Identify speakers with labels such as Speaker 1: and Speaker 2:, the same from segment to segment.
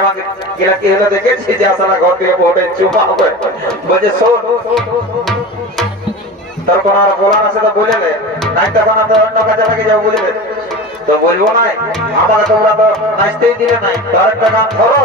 Speaker 1: আমাদের দেখেছি যে আসলে ঘর দিয়ে বোর্ডে চুপা হবে। বলছে, শোন। তোর আর বলার আছে তো বলেলে নাই তখন আমরা অন্য কাজে লাগে যাব বুঝলে তো বলব নাই। আমাকে তোমরা তো নাচতেই দিলে নাই। তার আরেকটা গান ধরো।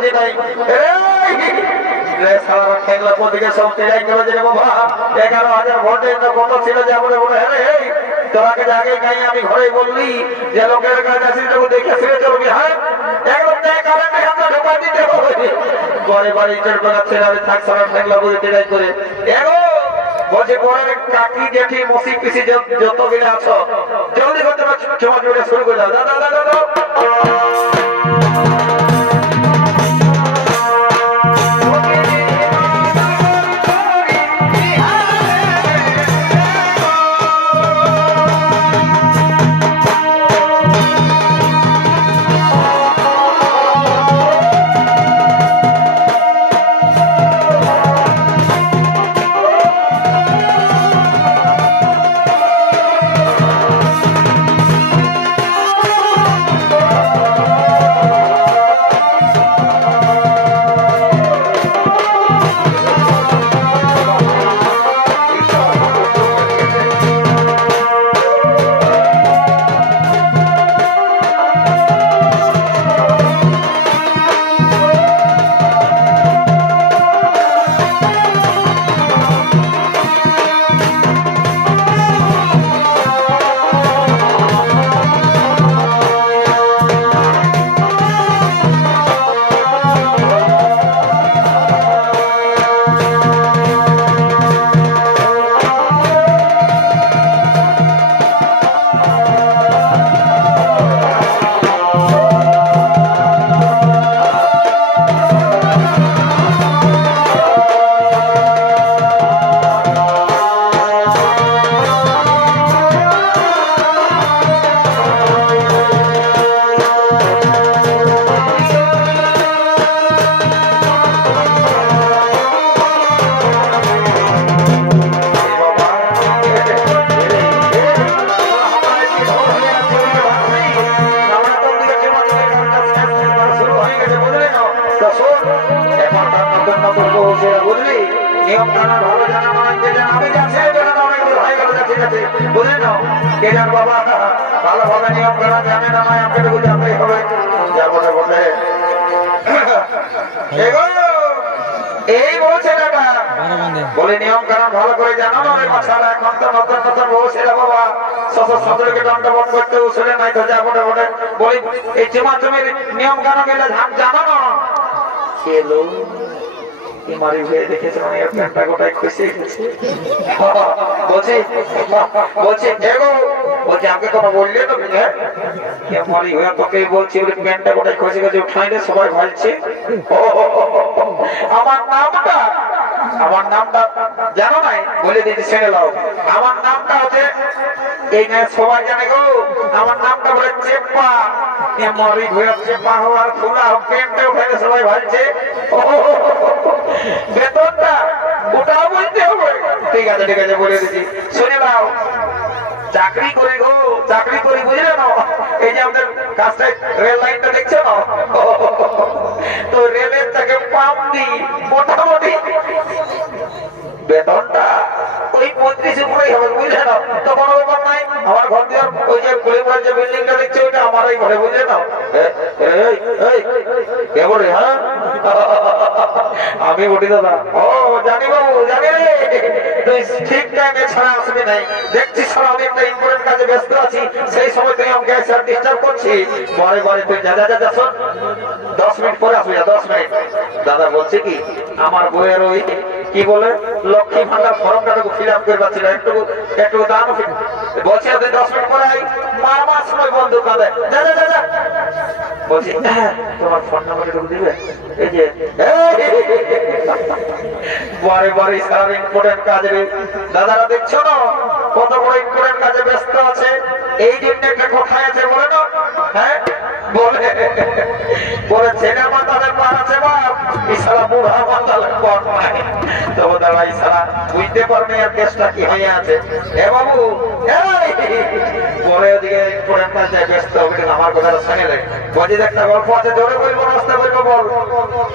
Speaker 1: খুঁজে নাই। খেলা পদিকে সব তেড়াই করে দিলে বাবা? এগারো হাজার ভোটে কত ছিল যে বলে বলে হ্যাঁ তোরাকে জাগে গাই আমি ঘরে বললি যে লোকের কাছে আসি তোকে দেখে ফিরে চলবি হ্যাঁ? একদম দেখ কারণে আমরা ঢোকা দিতে হবে। ঘরে বাড়ি চোর করা ছেলে আমি থাক সারা খেলা বলে তেড়াই করে। এগো বলছে পরের কাকি জেঠি মসি পিসি যত- যত আছো। জলদি করতে পারছ চমচ শুরু করে দাও। দাদা দাদা দাদা জানে না নয় আমাকে বুঝাতেই হবে। যা বলে বলে এগো, এই বলছে দাদা বলে নিয়ম কানুন ভালো করে জানো না বাচ্চারা এখন তো নতুন নতুন বউ ছেলে বাবা। শ্বশুর শাশুড়িকে দণ্ডবোধ করতে উসলে নাই তো যা বটে বটে। বলি এই চুমা চুমির নিয়ম কানুন গেলে জানো না? এলো? কি মারি হয়ে দেখেছে মানে প্যান্টটা গোটাই খুশি বলছি বললে হ্যাঁ? হয়ে বলছি বলে খুশি গেছে উঠাই সবাই আমার নামটা আমার নামটা জানো নাই? বলে দিন ছেড়ে দাও। আমার নামটা হচ্ছে, এই না, সবাই জানে গো, আমার নামটা বলে চেপ্পা মরি ঘুরে চেপ্পা হওয়ার ফুলা পেটটা ফেলে সবাই ভাবছে বেতনটা ওটাও বলতে হবে। ঠিক আছে ঠিক আছে, বলে দিচ্ছি শুনে নাও। চাকরি করি গো চাকরি করি বুঝলে না? এই যে আমাদের কাজটা রেল লাইনটা দেখছ না? তো রেলের তাকে পাম দিই মোটামুটি। বেতনটা ওই পঁয়ত্রিশ উপরেই হবে বুঝলে না? তো কোনো ব্যাপার নাই আমার ঘর দিয়ে ওই যে কলিমপুরের যে বিল্ডিংটা দেখছে ওইটা আমারই ঘরে বুঝলে না? এই, এই, হ্যাঁ? আমি বলি, দাদা, ও জানি বাবু জানি। তুই ঠিক টাইমে ছাড়া আসবি নাই। দেখছিস ছাড়া আমি একটা ইম্পর্টেন্ট কাজে ব্যস্ত আছি। সেই সময় তুই আমাকে স্যার ডিস্টার্ব করছি পরে পরে তুই যা যা যা শোন। দশ মিনিট পরে আসবি দশ মিনিট। দাদা বলছে কি, আমার বইয়ের ওই, কি বলে, লক্ষ্মী ভান্ডার ফর্মটা ফিল আপ করে পাচ্ছিল একটু একটু দাম বলছি তুই দশ মিনিট পরে আই মা মাস সময় বন্ধ যা যা যা যা। বলছি তোমার ফোন নাম্বার দিবে? এই যে বারে বারে সারা ইম্পর্টেন্ট কাজ দাদারা দেখছ না? কত বড় কাজে ব্যস্ত আছে? এই দিনটা কোথায় আছে বলে না হ্যাঁ? বলে বলে, ছেলে মাতালের পার আছে বাপ ইসারা বুড়া মাতালের পার নাই। তবে দাদা ইসারা বুঝতে পারবে আর কেসটা কি হয়ে আছে? এ বাবু এই! পরে ওদিকে ইম্পর্টেন্ট কাজে ব্যস্ত হবে আমার কথাটা শুনে রে বলছি একটা গল্প আছে জোরে বলব রাস্তা বলব বল।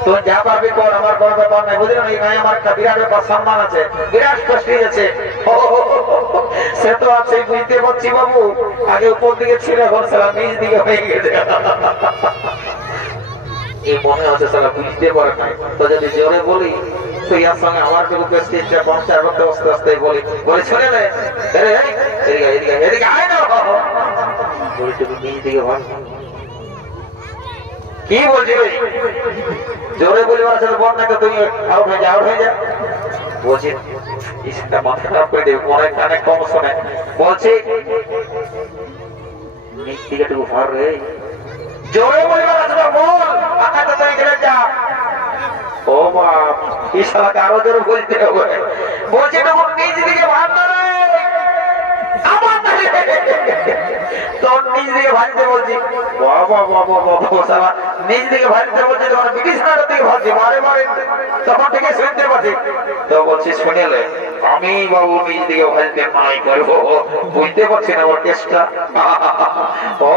Speaker 1: তুই যা পারবি কর আমার কোনো ব্যাপার নাই। বুঝলি না এই আমার একটা বিরাট ব্যাপার সম্মান আছে। বিরাট কষ্ট আছে সে তো আছে বুঝতে পারছি বাবু। আগে উপর দিকে ছিল ঘর ছিলাম নিচ দিকে হয়ে গেছে। এই মনে হচ্ছে সালা বুঝতে পারে নাই। তো যদি জোরে বলি তো ইয়ার সঙ্গে আমার টুকু স্টেজটা পঞ্চাশ করতে আস্তে আস্তে বলি। বলে শুনে নে। আরে এই, এদিকে এদিকে এদিকে আয় না বলি তুমি নিজ দিকে ভাগ কি বলছি? জোরে বলি সাথে বল না তুমি আউট হয়ে যা আউট হয়ে যা বলছি ইসটা মাথা খারাপ করে দেবে অনেক অনেক কম শোনে। বলছি নিজ দিকে টুকু ভার রে। জোরে বলি বল গেলে যা। ও বাপ এই শালাকে আরও জোরে বলতে হবে। বলছি তখন নিজ দিকে না আমি বাবু নিজ করব। বুঝতে পারছি না ও,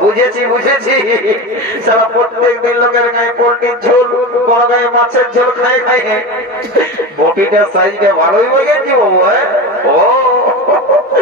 Speaker 1: বুঝেছি বুঝেছি। সারা প্রত্যেক দিন লোকের গায়ে পোল্ট্রির ঝোল, বড় গায়ে মাছের ঝোল খাই খাই বটিটার সাইজটা ভালোই বাবু হ্যাঁ? ও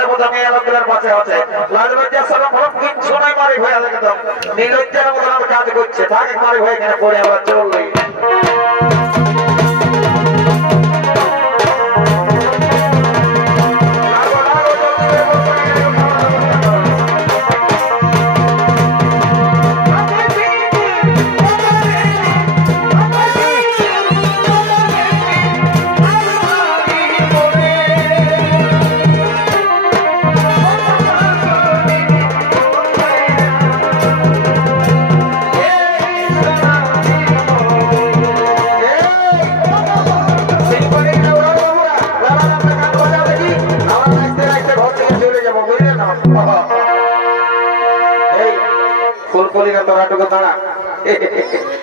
Speaker 1: সামনে তো মেয়ে লোকগুলোর পাশে আছে। লাজবাজার সরম হরম কিচ্ছু নাই, মারি নির্লজ্জার মতন কাজ করছে তাকে মারি হয়ে এখানে পড়ে আবার চললেই